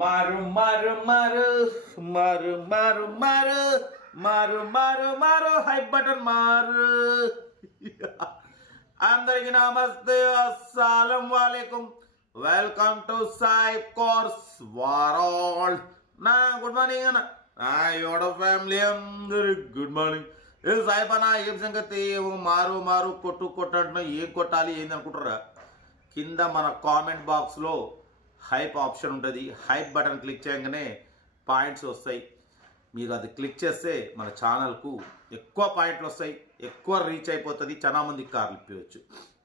మారు మారు మారు మారు మారు మారు మారు మారు మారు హై బటన్ మారు. అందరికి నమస్తే, అస్సలం వాలేకుం. Welcome to Sai course world. నా గుడ్ మార్నింగ్ అన్న, నా యోడ ఫ్యామిలీ అందరి గుడ్ మార్నింగ్. ఏ సాయి పనా, ఏం సంగతి? మారు మారు కొట్టు కొట్టు అంటున్నా, ఏం కొట్టాలి ఏంది అనుకుంటారా? కింద మన కామెంట్ బాక్స్లో హైప్ ఆప్షన్ ఉంటుంది. హైప్ బటన్ క్లిక్ చేయగానే పాయింట్స్ వస్తాయి. మీరు అది క్లిక్ చేస్తే మన ఛానల్కు ఎక్కువ పాయింట్లు వస్తాయి, ఎక్కువ రీచ్ అయిపోతుంది, చాలా మందికి కార్లు ఇప్పించవచ్చు.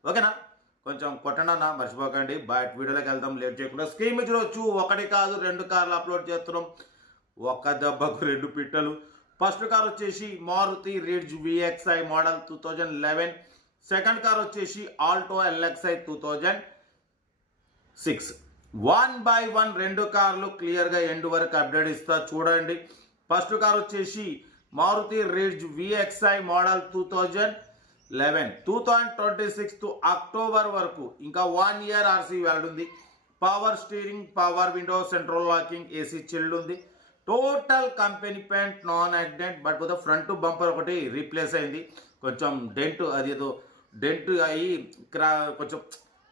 ఓకేనా? కొంచెం కొట్టండి అన్న, మర్చిపోకండి. బయట వీడియోలోకి వెళ్దాం లేట్ చేయకుండా. స్క్రీన్ మీద చూడవచ్చు, ఒకటి కాదు 2 కార్లు అప్లోడ్ చేస్తున్నాం. ఒక్క దెబ్బకు 2 పిట్టలు. ఫస్ట్ కార్ వచ్చేసి Maruti Ritz VXi model 2011. Second car వచ్చేసి ఆల్టో LXi 2006. 1 by 1 2 కార్లు క్లియర్గా ఎండ్ వరకు అప్డేట్ ఇస్తా, చూడండి. ఫస్ట్ కార్ వచ్చేసి Maruti Ritz VXi model 2011. 2026 October వరకు ఇంకా 1 year RC వ్యాలిడ్ ఉంది. Power steering, power window, central locking, AC chilled ఉంది. Total company paint, non accident. But front bumper ఒకటి రీప్లేస్ అయింది, కొంచెం డెంట్, అది ఏదో డెంట్ అయ్యి కొంచెం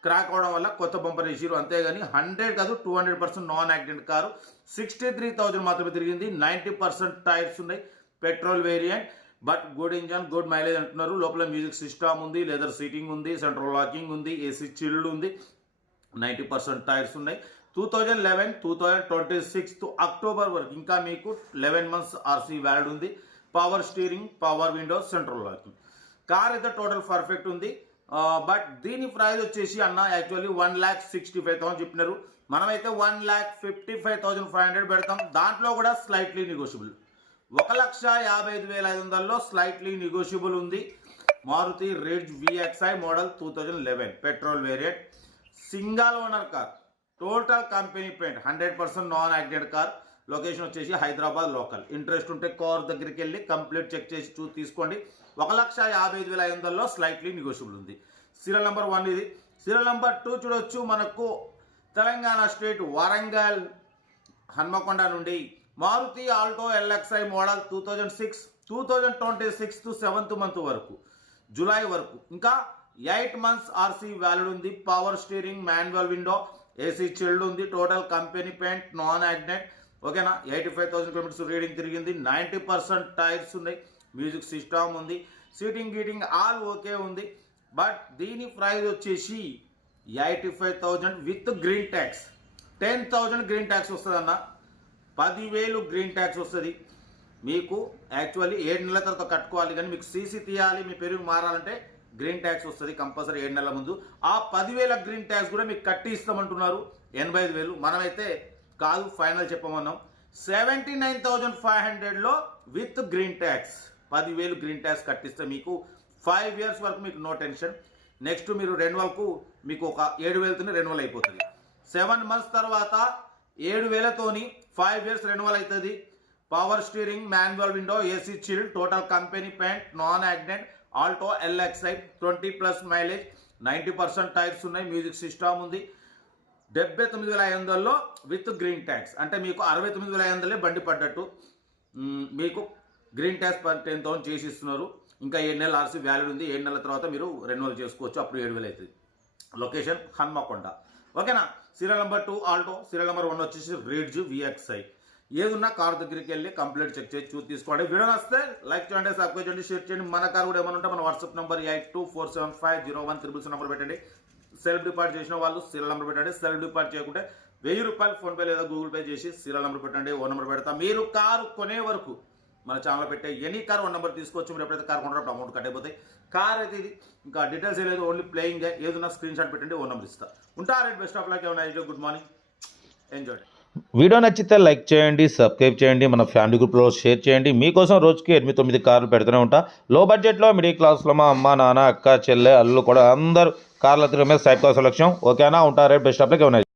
క్రాక్ అవడం వల్ల కొత్త బంపర్ వేసిరు, అంతేగాని 100 కాదు 200% నాన్ యాక్సిడెంట్ కారు. 63,000 మాత్రమే తిరిగింది. 90% టైర్స్ ఉన్నాయి. Petrol variant, but good engine, good mileage అంటున్నారు. లోపల మ్యూజిక్ సిస్టమ్ ఉంది, లెదర్ సీటింగ్ ఉంది, సెంట్రల్ లాకింగ్ ఉంది, AC చిల్డ్ ఉంది. 90% టైర్స్ ఉన్నాయి. 2011 2026 అక్టోబర్ వరకు ఇంకా మీకు 11 months RC వ్యాలిడ్ ఉంది. Power steering, power window, central locking. Car అయితే టోటల్ పర్ఫెక్ట్ ఉంది. బట్ దీని ప్రైస్ వచ్చేసి అన్న యాక్చువల్లీ 1,65,000 చెప్పినారు. మనమైతే 1,55,500 పెడతాం. దాంట్లో కూడా స్లైట్లీ నెగోషియబుల్. 1,55,500లో స్లైట్లీ నెగోషియబుల్ ఉంది. Maruti Ritz VXi model 2011 petrol variant, single owner car, total company paint, 100% non accident car. Location వచ్చేసి హైదరాబాద్ లోకల్. ఇంట్రెస్ట్ ఉంటే కార్ దగ్గరికి వెళ్ళి కంప్లీట్ చెక్ చేసి తీసుకోండి. 1,55,500లో స్లైట్లీ నెగోషియబుల్ ఉంది. సీరియల్ నెంబర్ 1 ఇది. సీరియల్ నెంబర్ 2 చూడొచ్చు. మనకు తెలంగాణ స్టేట్ వరంగల్ హన్మకొండ నుండి Maruti Alto LXi model 2006. 2026 7th month వరకు, జూలై వరకు ఇంకా 8 months RC వ్యాలిడ్ ఉంది. Power steering, manual window, AC chilled ఉంది. Total company paint, non accident. ఓకేనా? 85,000 kilometers రీడింగ్ తిరిగింది. 90% టైర్స్ ఉన్నాయి. మ్యూజిక్ సిస్టమ్ ఉంది. సీటింగ్ గీటింగ్ ఆల్ ఓకే ఉంది. బట్ దీని ప్రైస్ వచ్చేసి 85,000 with green tax. 10,000 green tax వస్తుంది అన్న. 10,000 గ్రీన్ ట్యాక్స్ వస్తుంది మీకు. యాక్చువల్లీ 7 నెలల తర్వాత కట్టుకోవాలి, కానీ మీకు CC తీయాలి, మీ పేరు మారాలంటే గ్రీన్ ట్యాక్స్ వస్తుంది కంపల్సరీ 7 నెలల ముందు. ఆ 10,000 గ్రీన్ ట్యాక్స్ కూడా మీకు కట్టి ఇస్తామంటున్నారు. 85,000. మనమైతే కాదు, ఫైనల్ చెప్పమన్నాం. 79,500లో with green tax. 10,000 green tax కట్టిస్తే మీకు 5 years వరకు మీకు నో టెన్షన్. నెక్స్ట్ మీరు రెన్యువల్కు మీకు ఒక 7,000తోనే రెన్యువల్ అయిపోతుంది. 7 months తర్వాత 7,000తోని 5 years రెన్యువల్ అవుతుంది. Power steering, manual window, AC chilled, total company paint, non accident. Alto LXi 20+ mileage, 90% tyres ఉన్నాయి. మ్యూజిక్ సిస్టమ్ ఉంది. 79,500లో విత్ గ్రీన్ ట్యాక్స్. అంటే మీకు 69,500 బండి పడ్డట్టు. మీకు గ్రీన్ ట్యాక్స్ 10,000 చేసి ఇస్తున్నారు. ఇంకా 7 నెలల RC వ్యాలిడ్ ఉంది. 7 నెలల తర్వాత మీరు రెన్యువల్ చేసుకోవచ్చు. అప్పుడు 7,000 అవుతుంది. లొకేషన్ హన్మకొండ. ఓకేనా? Serial number 2 Alto. Serial number 1 వచ్చేసి రిడ్జ్ VXi. ఏదున్నా కార్ దగ్గరికి వెళ్ళి కంప్లీట్ చెక్ చేసి తీసుకోండి. వీడియో వస్తే లైక్ చేయండి, సబ్స్క్రైబ్ చేయండి, షేర్ చేయండి. మన కార్ కూడా ఏమైనా ఉంటే మన వాట్సాప్ నెంబర్ 8247501300 నెంబర్ పెట్టండి. సెల్ఫ్ డిపాజిట్ చేసిన వాళ్ళు సీరియల్ నెంబర్ పెట్టండి. సెల్ఫ్ డిపాజిట్ చేయకుంటే 1,000 రూపాయలు ఫోన్పే లేదా గూగుల్ పే చేసి సీరియల్ నెంబర్ పెట్టండి. ఓ నెంబర్ పెడతా. మీరు కారు కొనే వరకు మన ఛానల్ పెట్టే ఎనీ కార్ 1 నెంబర్ తీసుకోవచ్చు. మీరు ఎప్పుడైతే కార్ కొంటారో అమౌంట్ కట్ అయిపోతాయి. కార్ అయితే ఇది ఇంకా డీటెయిల్స్ ఏం లేదు, ఓన్లీ ప్లేయింగ్. ఏదన్నా స్క్రీన్ షాట్ పెట్టండి, ఓ నెంబర్ ఇస్తా. ఉంటారు. Best of luck. ఏమైనా గుడ్ మార్నింగ్, ఎంజాయ్. వీడియో నచ్చితే లైక్ చేయండి, సబ్స్క్రైబ్ చేయండి, మన ఫ్యామిలీ గ్రూప్లో షేర్ చేయండి. మీకోసం రోజుకి 8-9 కార్లు పెడుతూనే ఉంటా. లో బడ్జెట్లో, మిడిల్ క్లాస్లో మా అమ్మ, నాన్న, అక్క, చెల్లె, అల్లు కూడా అందరూ కార్ల తిరిగే మీద సాయి కోర్స్ లక్ష్యం. ఓకేనా? ఉంటారు. Best of luck. ఏమైనా